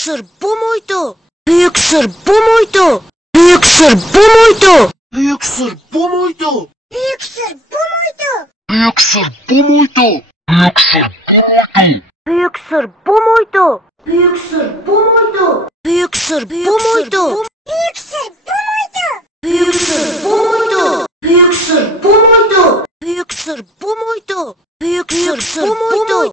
sır bu muydu? Büyük sır bu muydu? Büyük sır bu muydu? Büyük sır bu muydu? Büyük sır bu muydu? Büyük sır bu muydu? Büyük sır Büyük sır bu muydu? Büyük sır bu muydu? Büyük sır bu muydu? Büyük sır bu muydu? Büyük sır bu muydu? Büyük sır bu muydu? Büyük sır bu muydu? Büyük sır bu muydu?